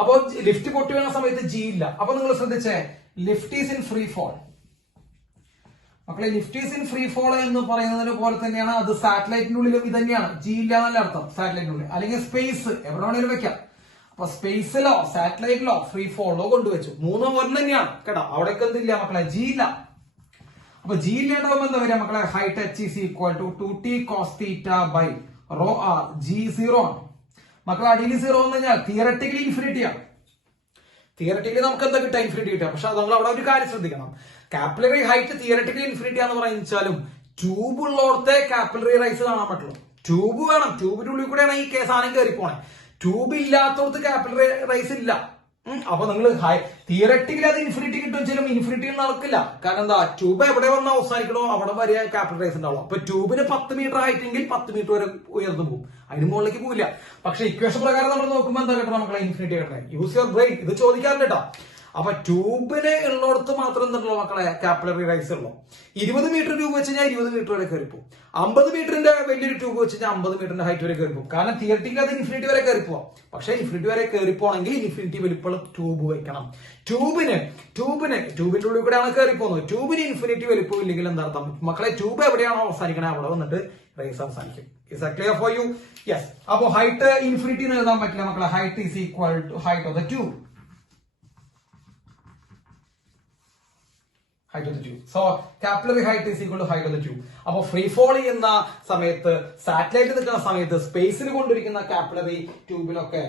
അപ്പൊ ലിഫ്റ്റ് പൊട്ടി വീണ സമയത്ത് ജി ഇല്ല. അപ്പൊ നിങ്ങൾ ശ്രദ്ധിച്ചേ, lift is in free fall. മക്കളെ, lift is in free fall എന്ന് പറയുന്നതിന് പോലെ തന്നെയാണ് അത് സാറ്റലൈറ്റിന്റെ ഉള്ളിലും ഇത് തന്നെയാണ്. ജി ഇല്ല എന്നല്ല അർത്ഥം സാറ്റലൈറ്റിനുള്ളിൽ, അല്ലെങ്കിൽ സ്പേസ് എവിടെ വേണേലും വെക്കാം. അപ്പൊ സ്പേസിലോ സാറ്റലൈറ്റിലോ ഫ്രീ ഫോളിലോ കൊണ്ടുവച്ചു, മൂന്നും ഒന്ന് തന്നെയാണ് കേട്ടോ. അവിടേക്ക് എന്തില്ല മക്കളെ, ജി ഇല്ല. അപ്പൊ ജി ഇല്ലാണ്ടാവുമ്പോ എന്താ വരിക മക്കളെ? Height h is equal to 2t cos theta by rho r. g 0 ആണ് മക്കളെ. അടിയിൽ 0 എന്ന് കഴിഞ്ഞാൽ തിയററ്റിക്കലി ഇൻഫിനിറ്റി ആണ്. തിയററ്റിക്കലി നമുക്ക് എന്താ കിട്ടാം? ഇൻഫിനിറ്റി കിട്ടാം. പക്ഷെ നമ്മൾ അവിടെ ഒരു കാര്യം ശ്രദ്ധിക്കണം, കാപ്പിലറി ഹൈറ്റ് തിയററ്റിക്കലി ഇൻഫിനിറ്റി ആണെന്ന് പറയുന്നതിലും ട്യൂബ് ഉള്ളോടത്തെ കാപ്പിലറി റൈസ് കാണാൻ പറ്റുള്ളൂ. ട്യൂബ് വേണം, ട്യൂബിന്റെ ഉള്ളിൽ കൂടെയാണ് ഈ സാധനം കയറി പോണേ. ട്യൂബ് ഇല്ലാത്തടത്ത് കാപ്പിലറി റൈസ് ഇല്ല. അപ്പൊ നിങ്ങൾ തിയററ്റിക്കലി അത് ഇൻഫിനിറ്റി കിട്ടും, വെച്ചാലും ഇൻഫിനിറ്റി നടക്കില്ല. കാരണം എന്താ, ട്യൂബ് എവിടെ വന്ന് അവസാനിക്കണോ അവിടെ വരെ കാപ്പിലറി റൈസ് ഉണ്ടാവും. അപ്പൊ ട്യൂബിന് 10 മീറ്റർ ഹൈറ്റെങ്കിൽ 10 മീറ്റർ വരെ ഉയർന്നു പോകും, അതിന് മുകളിലേക്ക് പോവില്ല. പക്ഷെ ഇക്വേഷൻ പ്രകാരം നമ്മൾ നോക്കുമ്പോൾ എന്താ കിട്ടണം മക്കളെ? ഇൻഫിനിറ്റി കിട്ടണേ. Use your brain. ഇത് ചോദിക്കാറില്ല കേട്ടോ. അപ്പൊ ട്യൂബിന് ഉള്ളിടത്ത് മാത്രം എന്തുള്ളൂ മക്കളെ കാപ്പിലറി റൈസ് ഉള്ളൂ. 20 മീറ്റർ ട്യൂബ് വെച്ച് കഴിഞ്ഞാൽ 20 മീറ്റർ വരെ കയറിപ്പോ. 50 മീറ്ററിന്റെ വലിയൊരു ട്യൂബ് വെച്ച് കഴിഞ്ഞാൽ 50 മീറ്ററിന്റെ ഹൈറ്റ് വരെ കയറിപ്പോ. കാരണം തിയററ്റിക്കൽ അത് ഇൻഫിനിറ്റി വരെ കയറിപ്പോ. പക്ഷെ ഇൻഫിനിറ്റി വരെ കയറിപ്പോണെങ്കിൽ ഇൻഫിനിറ്റി വലിപ്പമുള്ള ട്യൂബ് വെക്കണം. ട്യൂബിന്റെ ഉള്ളിൽ കൂടെയാണ് കയറിപ്പോകുന്നത്. ട്യൂബിന് ഇൻഫിനിറ്റി വലിപ്പം ഇല്ലെങ്കിൽ എന്താർത്ഥം മക്കളെ? ട്യൂബ് എവിടെയാണോ അവസാനിക്കണേ അവിടെ വന്നിട്ട് റൈസ് അവസാനിക്കും. Is that clear for you? Yes. അപ്പോ ഹൈറ്റ് ഇൻഫിനിറ്റി എന്ന് എഴുതാൻ പറ്റില്ല മക്കളെ. Height is equal to height of the tube. Height of the tube. So capillary height is equal to height of the tube. അപ്പൊ free fall ചെയ്യുന്ന സമയത്ത്, satellite നിൽക്കുന്ന സമയത്ത്, സ്പേസിൽ കൊണ്ടിരിക്കുന്ന കാപ്പിലറി ട്യൂബിലൊക്കെ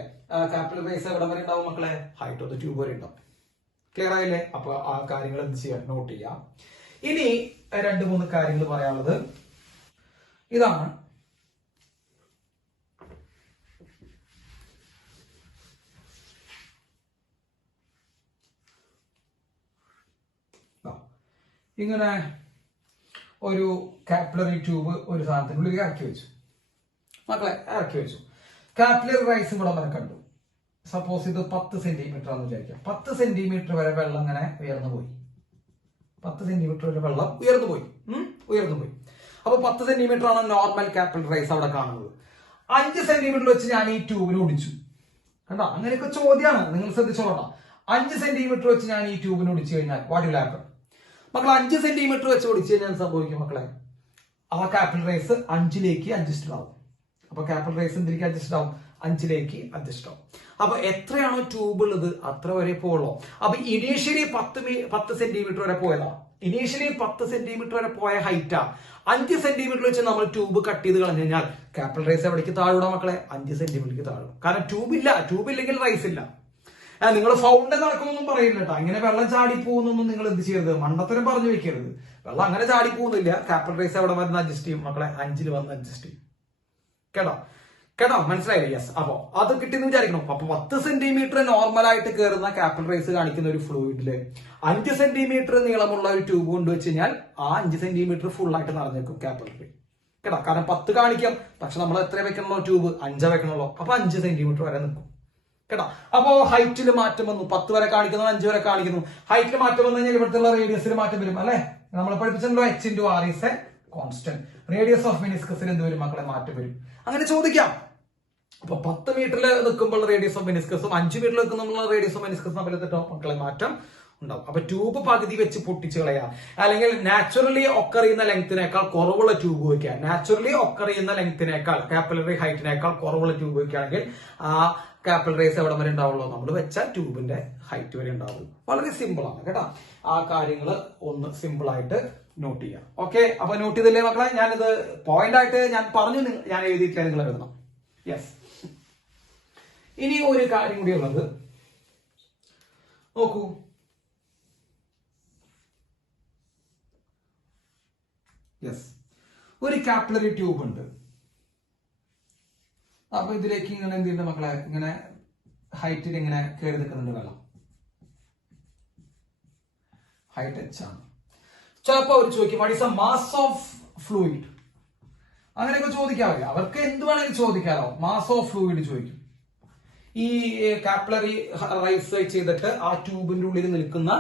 കാപ്പിലറി റൈസ് എവിടെ വരെ ഉണ്ടാവും മക്കളെ? ഹൈറ്റ് ഓഫ് ദ ട്യൂബ് വരെ ഉണ്ടാവും. ക്ലിയർ ആയില്ലേ? അപ്പൊ ആ കാര്യങ്ങൾ എന്ത് ചെയ്യാം? നോട്ട് ചെയ്യാം. ഇനി 2-3 കാര്യങ്ങൾ പറയാനുള്ളത് ഇതാണ്. ഇങ്ങനെ ഒരു കാപ്പിലറി ട്യൂബ് ഒരു സാധനത്തിനുള്ളിൽ ഇറക്കി വെച്ചു മക്കളെ, ഇറക്കി വെച്ചു. കാപ്പിലറി റൈസ് ഇവിടെ വരെ കണ്ടു. സപ്പോസ് ഇത് 10 സെന്റിമീറ്റർ ആണെന്ന് വിചാരിക്കാം. 10 സെന്റിമീറ്റർ വരെ വെള്ളം ഇങ്ങനെ ഉയർന്നു പോയി. 10 സെന്റിമീറ്റർ വരെ വെള്ളം ഉയർന്നു പോയി. അപ്പൊ 10 സെന്റിമീറ്റർ ആണ് നോർമൽ കാപ്പിലറി റൈസ് അവിടെ കാണുന്നത്. 5 സെന്റിമീറ്റർ വെച്ച് ഞാൻ ഈ ട്യൂബിന് ഒടിച്ചു. കണ്ടോ? അങ്ങനെയൊക്കെ ചോദ്യമാണ്, നിങ്ങൾ ശ്രദ്ധിച്ചോളാം. 5 സെന്റിമീറ്റർ വെച്ച് ഞാൻ ഈ ട്യൂബിന് ഒടിച്ചു കഴിഞ്ഞാൽ വാട്ട് വിൽ ഹാപ്പൻ മക്കളെ? 5 സെന്റിമീറ്റർ വെച്ച് ഒടിച്ചു കഴിഞ്ഞാൽ സംഭവിക്കും മക്കളെ? ആ കാപ്പിലറി റൈസ് 5ലേക്ക് അഡ്ജസ്റ്റഡ് ആവും. അപ്പൊ കാപ്പിലറി റൈസ് എന്തിലേക്ക് അഡ്ജസ്റ്റഡ് ആവും? 5ലേക്ക് അഡ്ജസ്റ്റ് ആവും. അപ്പൊ എത്രയാണോ ട്യൂബ് ഉള്ളത് അത്ര വരെ പോകുള്ളൂ. അപ്പൊ ഇനീഷ്യലി 10 സെന്റിമീറ്റർ വരെ പോയതാ. ഇനീഷ്യലി 10 സെന്റിമീറ്റർ വരെ പോയ ഹൈറ്റാ. 5 സെന്റിമീറ്റർ വെച്ച് നമ്മൾ ട്യൂബ് കട്ട് ചെയ്ത് കളഞ്ഞു കഴിഞ്ഞാൽ കാപ്പിലറി റൈസ് എവിടേക്ക് താഴൂടാ മക്കളെ? 5 സെന്റിമീറ്റർക്ക് താഴും. കാരണം ട്യൂബ് ഇല്ലെങ്കിൽ റൈസ് ഇല്ല. നിങ്ങൾ ഫൗണ്ടൻ നടക്കുമെന്നും പറയില്ല കേട്ടോ. അങ്ങനെ വെള്ളം ചാടി പോകുന്നൊന്നും നിങ്ങൾ എന്ത് ചെയ്യരുത്, മണ്ടത്തരം പറഞ്ഞു വെക്കരുത്. വെള്ളം അങ്ങനെ ചാടി പോകുന്നില്ല. കാപ്പിലറി റൈസ് എവിടെ വന്ന് അഡ്ജസ്റ്റ് ചെയ്യും മക്കളെ? 5ൽ വന്ന് അഡ്ജസ്റ്റ് ചെയ്യും. കേട്ടോ മനസ്സിലായില്ലേ? യെസ്. അപ്പൊ അത് കിട്ടിയെന്ന് വിചാരിക്കണം. അപ്പൊ 10 സെന്റിമീറ്റർ നോർമലായിട്ട് കയറുന്ന കാപ്പിലറി റൈസ് കാണിക്കുന്ന ഒരു ഫ്ലൂയിഡില് 5 സെന്റിമീറ്റർ നീളമുള്ള ഒരു ട്യൂബ് കൊണ്ട് വെച്ച് കഴിഞ്ഞാൽ ആ 5 സെന്റിമീറ്റർ ഫുൾ ആയിട്ട് നിറഞ്ഞേക്കും കാപ്പിലറി. കേട്ടോ? കാരണം 10 കാണിക്കാം, പക്ഷെ നമ്മൾ എത്ര വെക്കണല്ലോ? ട്യൂബ് 5 വെക്കണല്ലോ. അപ്പൊ 5 സെന്റിമീറ്റർ വരെ നിൽക്കും. കേട്ടോ? അപ്പോ ഹൈറ്റിൽ മാറ്റം വന്നു. 10 വരെ കാണിക്കുന്നു, 5 വരെ കാണിക്കുന്നു. ഹൈറ്റിൽ മാറ്റം വന്നു കഴിഞ്ഞാൽ ഇവിടുത്തെ റേഡിയസിൽ മാറ്റം വരും അല്ലെ? നമ്മൾ പഠിപ്പിച്ചല്ലോ H×R is a constant. Radius of മെനിസ്കസിൽ എന്ത് വരും മക്കളെ? മാറ്റം വരും. അങ്ങനെ ചോദിക്കാം. അപ്പൊ 10 മീറ്ററിൽ നിൽക്കുമ്പോൾ റേഡിയസ് ഓഫ് മെനിസ്കസും 5 മീറ്ററിൽ നിൽക്കുമ്പോൾ റേഡിയസ് ഓഫ് മെനിസ്കസും തമ്മിൽ മക്കളെ മാറ്റം ഉണ്ടാവും. അപ്പൊ ട്യൂബ് പകുതി വെച്ച് പൊട്ടിച്ച് കളയാ, അല്ലെങ്കിൽ നാച്ചുറലി ഒക്കർ ചെയ്യുന്ന ലെങ്തിനേക്കാൾ കുറവുള്ള ട്യൂബ് വയ്ക്കുക. നാച്ചുറലി ഒക്കർ ചെയ്യുന്ന ലെങ്തിനേക്കാൾ കാപ്പിലറി ഹൈറ്റിനേക്കാൾ കുറവുള്ള ട്യൂബ് വയ്ക്കുകയാണെങ്കിൽ ആ കാപ്പിലറി റൈസ് എവിടെ വരെ ഉണ്ടാവുള്ളൂ? നമ്മൾ വെച്ച ട്യൂബിന്റെ ഹൈറ്റ് വരെ ഉണ്ടാവും. വളരെ സിമ്പിൾ ആണ് കേട്ടോ. ആ കാര്യങ്ങൾ ഒന്ന് സിമ്പിൾ ആയിട്ട് നോട്ട് ചെയ്യാം. ഓക്കെ, അപ്പൊ നോട്ട് ചെയ്തില്ലേ മക്കളെ? ഞാനിത് പോയിന്റ് ആയിട്ട് ഞാൻ പറഞ്ഞു, ഞാൻ എഴുതിയിട്ടില്ല, നിങ്ങൾ എഴുതണം. യെസ്. ഇനി ഒരു കാര്യം കൂടി ഉള്ളത് നോക്കൂ. യെസ്, ഒരു കാപ്പിലറി ട്യൂബ് ഉണ്ട്. അപ്പൊ ഇതിലേക്ക് ഇങ്ങനെ എന്ത് ചെയ്യുന്ന മക്കളെ? ഇങ്ങനെ ഹൈറ്റിൽ ഇങ്ങനെ കയറി നിൽക്കുന്നുണ്ട് വെള്ളം. ഹൈറ്റ് H ആണ്. ചിലപ്പോ അവർ ചോദിക്കും what is A mass of fluid. അങ്ങനെയൊക്കെ ചോദിക്കാറില്ല. അവർക്ക് എന്ത് വേണമെങ്കിലും ചോദിക്കാറോ? മാസ് ഓഫ് ഫ്ലൂയിഡ് ചോദിക്കും. ഈ കാപ്പിലറി റൈസ് ചെയ്തിട്ട് ആ ട്യൂബിന്റെ ഉള്ളിൽ നിൽക്കുന്ന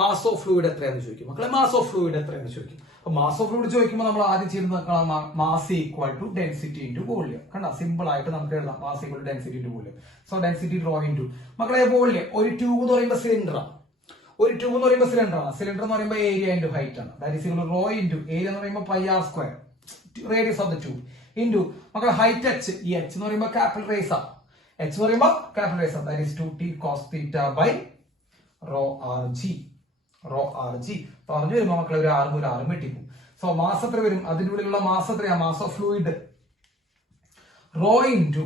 മാസ് ഓഫ് ഫ്ലൂയിഡ് എത്രയാണെന്ന് ചോദിക്കും മക്കളെ. മാസ് ഓഫ് ഫ്ലൂയിഡ് എത്രയാണെന്ന് ചോദിക്കും. അപ്പൊ മാസ് ഓഫ് ഫ്ലൂയിഡ് ചോദിക്കുമ്പോൾ നമ്മൾ ആദ്യം ചെയ്യുന്നത് mass equal to density into volume. കണ്ട, സിമ്പിൾ ആയിട്ട് നമുക്ക് എഴുതാം. Mass equal to density into volume. So density rho into മക്കളെ വോളിയം. ഒരു ട്യൂബ് എന്ന് പറയുമ്പോൾ സിലിണ്ടറാണ്. സിലിണ്ടർ എന്ന് പറയുമ്പോൾ ഏരിയ ഇൻറ്റു ഹൈറ്റ് ആണ്. That is equal to rho into area എന്ന് പറയുമ്പോൾ πr², radius of the tube, into മക്കളെ ഹൈറ്റ് H. ഈ H എന്ന് പറയുമ്പോൾ ക്യാപിറ്റൽ റൈസ് ആണ്. H എന്ന് പറയുമ്പോൾ ക്യാപിറ്റൽ റൈസ് ആണ്. That is 2t cos θ by rho rg. പറഞ്ഞു വരുമ്പോൾ മക്കളെ ഒരു ആറും വെട്ടിക്കും. സോ മാസ് എത്ര വരും? അതിന്റെ ഉള്ളിലുള്ള മാസ് എത്രയാ? Mass of fluid rho into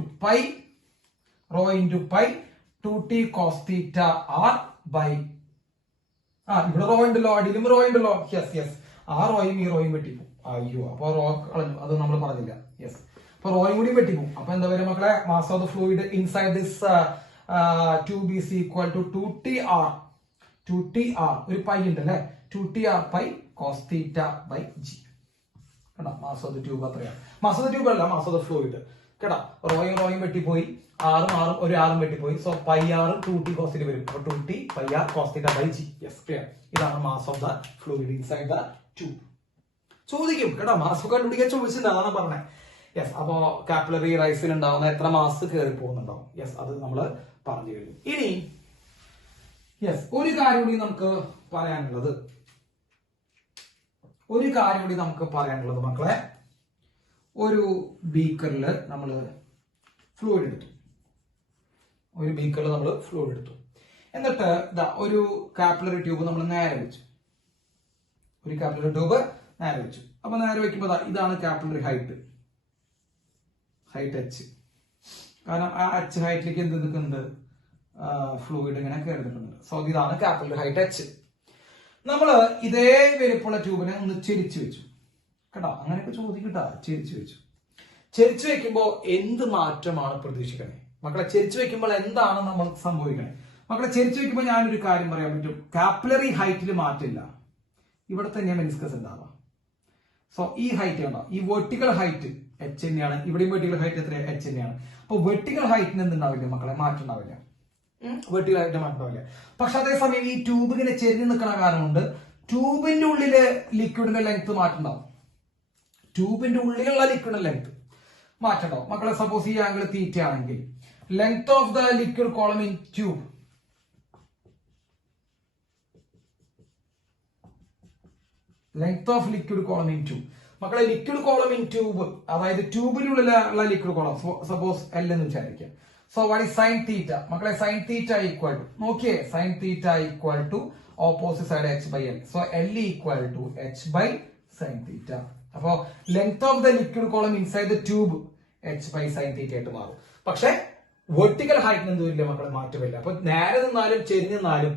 pi 2t cos θ r by ഇവിടെ റോ ഉണ്ടല്ലോ, അടിയിലും റോ ഉണ്ടല്ലോ. യെസ്. ആ റോയും ഈ റോയും വെട്ടിക്കും. അയ്യോ, അപ്പൊ റോ കളഞ്ഞു, അത് നമ്മൾ പറഞ്ഞില്ല. യെസ്, അപ്പൊ റോയും കൂടി വെട്ടിക്കും. അപ്പൊ എന്താ വരും മക്കളെ? Mass of the fluid inside this tube is equal to 2tr. ഒരു പൈ ഉണ്ട് അല്ലെ? 2tr pi cos θ by g. കണ്ടോ? മാസ് ഓഫ് ദ ട്യൂബ് അത്രയാണ്. മാസ് ഓഫ് ദ ട്യൂബ് അല്ല, മാസ് ഓഫ് ദ ഫ്ലൂയിഡ്. കേട്ടോ. റോയും വെട്ടിപ്പോയി, ഒരു ആറും വെട്ടിപ്പോയി. So pi R 2t cos θ വരും. അപ്പൊ 2t pi R cos θ by G. Yes, clear. ഇതാണ് mass of the fluid inside the tube. ചോദിക്കും കേട്ടോ, മാസ് ഒക്കെ കണ്ടുപിടിക്കാൻ ചോദിച്ചില്ല, അതാണ് പറഞ്ഞത്. യെസ്, അപ്പോ കാപ്പിലറി റൈസിൽ ഉണ്ടാവുന്ന എത്ര മാസ് കയറി പോകുന്നുണ്ടാവും. യെസ്, അത് നമ്മൾ പറഞ്ഞു കഴിഞ്ഞു. ഇനി യെസ്, ഒരു കാര്യം കൂടി നമുക്ക് പറയാനുള്ളത് മക്കളെ, ഒരു ബീക്കറിൽ നമ്മൾ ഫ്ലൂയിഡ് എടുത്തു. എന്നിട്ട് ഒരു കാപ്പിലറി ട്യൂബ് നമ്മൾ നേരെ വെച്ചു. അപ്പൊ നേരെ വെക്കുമ്പോൾ ഇതാണ് കാപ്പിലറി ഹൈറ്റ് h. കാരണം ആ h ഹൈറ്റിലേക്ക് എന്ത് നിൽക്കുന്നുണ്ട്, ഫ്ലൂയിഡ് ഇങ്ങനെ കയറി നിൽക്കുന്നുണ്ട്. സോ ഇതാണ് കാപ്പിലറി ഹൈറ്റ് h. നമ്മള് ഇതേ വലിപ്പമുള്ള ട്യൂബിനെ ഒന്ന് ചെരിച്ചു വെച്ചു കേട്ടോ. അങ്ങനെയൊക്കെ ചോദിക്കട്ടാ. ചെരിച്ചു വെക്കുമ്പോൾ എന്ത് മാറ്റമാണ് പ്രതീക്ഷിക്കണേ മക്കളെ? ചെരിച്ചു വെക്കുമ്പോൾ എന്താണ് നമ്മൾ സംഭവിക്കണേ മക്കളെ? ചെരിച്ചു വെക്കുമ്പോൾ ഞാനൊരു കാര്യം പറയാൻ പറ്റും, കാപ്പിലറി ഹൈറ്റിൽ മാറ്റില്ല, ഇവിടെ തന്നെയാണ് മെനിസ്കസ് ഉണ്ടാവുക. സോ ഈ ഹൈറ്റ് ഉണ്ടോ, ഈ വെർട്ടിക്കൽ ഹൈറ്റ് h തന്നെയാണ്, ഇവിടെയും വെർട്ടിക്കൽ ഹൈറ്റ് എത്ര h തന്നെയാണ്. അപ്പൊ വെർട്ടിക്കൽ ഹൈറ്റിന് എന്തുണ്ടാവില്ല മക്കളെ, മാറ്റം ഉണ്ടാവില്ല. വെർട്ടിക്കൽ ഹൈറ്റ് മാറ്റം ഉണ്ടാവില്ല. പക്ഷെ അതേസമയം ഈ ട്യൂബ് ഇങ്ങനെ ചെരിഞ്ഞ് നിൽക്കുന്ന കാരണം കൊണ്ട് ട്യൂബിന്റെ ഉള്ളിലെ ലിക്വിഡിന്റെ ലെങ്ത് മാറ്റുണ്ടാവും. ട്യൂബിന്റെ ഉള്ളിലുള്ള ലിക്വിഡിന്റെ ലെങ്ത് മാറ്റണ്ടാവും മക്കളെ. സപ്പോസ് ഈ ആംഗിൾ തീറ്റ ആണെങ്കിൽ length of the liquid column in tube മക്കളെ, ലിക്വിഡ് കോളം ഇൻ ട്യൂബ്, അതായത് ട്യൂബിനുള്ളിലുള്ള ലിക്വിഡ് കോളം സപ്പോസ് L എന്ന് വിചാരിക്കാം. So what is sine theta മക്കളെ? സൈൻ തീറ്റ ഈക്വൽ ടു, നോക്കിയേ, sine theta equal to opposite side h/L. So L equal to h/sin theta. അപ്പോ length of the liquid column inside the tube h/sin theta ആയിട്ട് മാറും. പക്ഷെ vertical ഹൈറ്റിന് എന്ത് വരില്ല മക്കളെ, മാറ്റമില്ല. അപ്പൊ നേരെ നിന്നാലും ചെരിഞ്ഞ് നിന്നാലും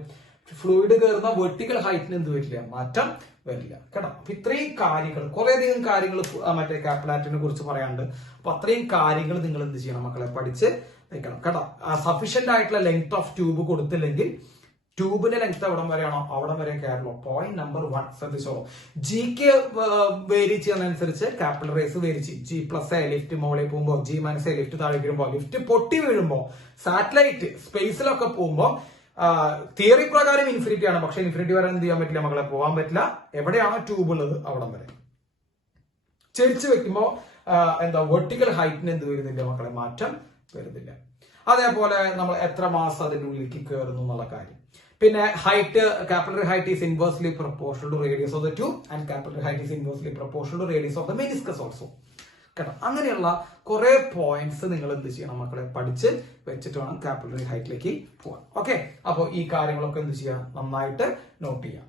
ഫ്ലൂയിഡ് കയറുന്ന വെർട്ടിക്കൽ ഹൈറ്റിന് എന്ത് വരില്ല, മാറ്റം വരില്ല കേട്ടോ. അപ്പൊ ഇത്രയും കാര്യങ്ങൾ, കുറേയധികം കാര്യങ്ങൾ മറ്റേ കാപ്പിലാറ്റിനെ കുറിച്ച് പറയാനുണ്ട്. അപ്പൊ അത്രയും കാര്യങ്ങൾ നിങ്ങൾ എന്ത് ചെയ്യണം മക്കളെ, പഠിച്ച് വെക്കണം കേട്ടോ. സഫീഷ്യന്റ് ആയിട്ടുള്ള ലെങ്ത് ഓഫ് ട്യൂബ് കൊടുത്തില്ലെങ്കിൽ ട്യൂബിന്റെ ലെങ്ത് എവിടം വരെയാണോ അവിടം വരെ കയറുള്ളൂ. പോയിന്റ് നമ്പർ 1 ശ്രദ്ധിച്ചോളൂ. ജിക്ക് വേരി ചെയ്യുന്നതനുസരിച്ച് കാപ്പിലറൈസ് വേരി ചെയ്യും. G+A ലിഫ്റ്റ് മുകളിൽ പോകുമ്പോൾ, G- A ലിഫ്റ്റ് താഴെ വീഴുമ്പോൾ, ലിഫ്റ്റ് പൊട്ടി വീഴുമ്പോൾ, സാറ്റലൈറ്റ് സ്പേസിലൊക്കെ പോകുമ്പോൾ തിയറി പ്രകാരം ഇൻഫിനിറ്റി ആണ്. പക്ഷെ ഇൻഫിനിറ്റി വരെ എന്ത് ചെയ്യാൻ പറ്റില്ല മക്കളെ, പോകാൻ പറ്റില്ല. എവിടെയാണോ ട്യൂബ് ഉള്ളത് അവിടം വരെ. ചെരിച്ചു വെക്കുമ്പോൾ വെർട്ടിക്കൽ ഹൈറ്റിന് എന്ത് വരുന്നില്ല മക്കളെ, മാറ്റം വരുന്നില്ല. അതേപോലെ നമ്മൾ എത്ര മാസം അതിന്റെ ഉള്ളിലേക്ക് കയറുന്നു എന്നുള്ള കാര്യം. പിന്നെ height, capillary height is inversely proportional to radius of the tube and capillary height is inversely proportional to radius of the meniscus also കേട്ടോ. അങ്ങനെയുള്ള കുറെ പോയിന്റ്സ് നിങ്ങൾ എന്ത് ചെയ്യണം മക്കളെ, പഠിച്ച് വെച്ചിട്ട് വേണം കാപ്പിലറി ഹൈറ്റിലേക്ക് പോകാൻ. ഓക്കെ, അപ്പോൾ ഈ കാര്യങ്ങളൊക്കെ എന്ത് ചെയ്യാം, നന്നായിട്ട് നോട്ട് ചെയ്യാം.